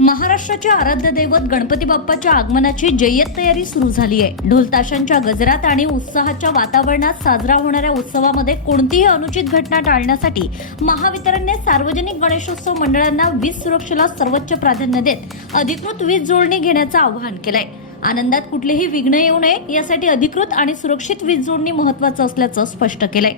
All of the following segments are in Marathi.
महाराष्ट्राचे आराध्य दैवत गणपती बाप्पाच्या आगमनाची जय्यत तयारी सुरू झाली आहे ढोलताशांच्या गजरात आणि उत्साहाच्या वातावरणात साजरा होणाऱ्या उत्सवामध्ये कोणतीही अनुचित घटना टाळण्यासाठी महावितरणने सार्वजनिक गणेशोत्सव मंडळांना वीज सुरक्षेला सर्वोच्च प्राधान्य देत अधिकृत वीज जोडणी घेण्याचं आवाहन केलंय. आनंदात कुठलेही विघ्न येऊ नये यासाठी अधिकृत आणि सुरक्षित वीज जोडणी महत्वाचं असल्याचं स्पष्ट केलंय.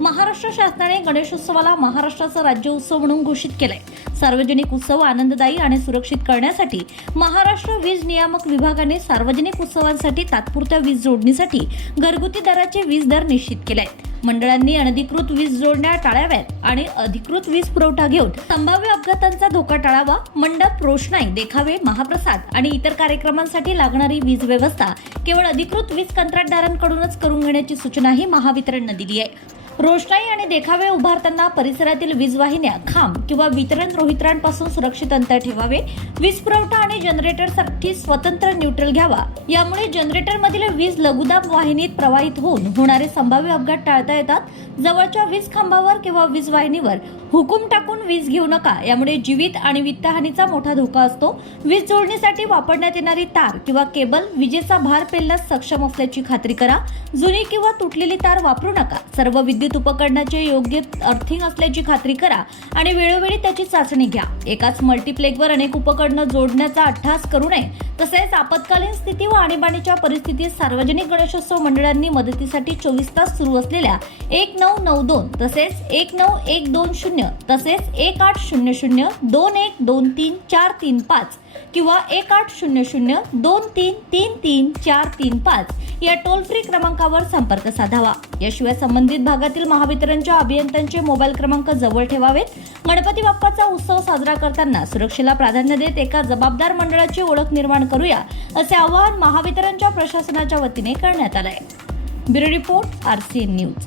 महाराष्ट्र शासनाने गणेशोत्सवाला महाराष्ट्राचा राज्य उत्सव म्हणून घोषित केलाय. सार्वजनिक उत्सव आनंददायी आणि सुरक्षित करण्यासाठी महाराष्ट्र वीज नियामक विभागाने सार्वजनिक उत्सवांसाठी तात्पुरत्या वीज जोडणीसाठी घरगुती दराचे वीज दर निश्चित केले आहेत मंडळांनी अनधिकृत वीज जोडण्या टाळाव्यात आणि अधिकृत वीज पुरवठा घेऊन संभाव्य अपघातांचा धोका टाळावा मंडप रोषणाई देखावे महाप्रसाद आणि इतर कार्यक्रमांसाठी लागणारी वीज व्यवस्था केवळ अधिकृत वीज कंत्राटदारांकडूनच करून घेण्याची सूचनाही महावितरणनं दिली आहे. रोषणाई आणि देखावे उभारताना परिसरातील वीज वाहिन्या खांब किंवा वितरण रोहित्रांपासून सुरक्षित अंतर ठेवावे. वीज पुरवठा आणि जनरेटरसाठी स्वतंत्र न्यूट्रल घ्यावा. यामुळे जनरेटरमधील वीज लघुदाब वाहिनीत प्रवाहित होऊन होणारे संभाव्य अपघात टाळता येतात. जवळच्या वीज खांबावर किंवा वीज वाहिनीवर हुकूम टाकून वीज घेऊ नका. यामुळे जीवित आणि वित्तहानीचा मोठा धोका असतो. वीज जोडणीसाठी वापरण्यात येणारी तार किंवा केबल विजेचा भार पेलण्यास सक्षम असल्याची खात्री करा. जुनी किंवा तुटलेली तार वापरू नका. सर्व विद्युत उपकरणाचे योग्य अर्थिंग असल्याची खात्री करा आणि वेळोवेळी त्याची चाचणी घ्या. एकाच मल्टीप्लेगवर अनेक उपकरणं जोडण्याचा अट्टास करू नये तसेच आपत्कालीन स्थिती व आणीबाणीच्या परिस्थितीत सार्वजनिक गणेशोत्सव मंडळांनी मदतीसाठी चोवीस तास सुरू असलेल्या एक नऊ नऊ दोन तसेच एक नऊ एक दोन शून्य तसेच एक आठ शून्य शून्य दोन एक दोन तीन चार तीन पाच किंवा एक आठ शून्य शून्य दोन तीन तीन तीन चार तीन पाच या टोल फ्री क्रमांकावर संपर्क साधावा. याशिवाय संबंधित भागातील महावितरणच्या अभियंत्यांचे मोबाईल क्रमांक जवळ ठेवावेत. गणपती बाप्पाचा उत्सव साजरा करताना सुरक्षेला प्राधान्य देत एका जबाबदार मंडळाची ओळख निर्माण करूया असे आवाहन महावितरणच्या प्रशासनाच्या वतीने करण्यात आलंय. Bureau report RCN news.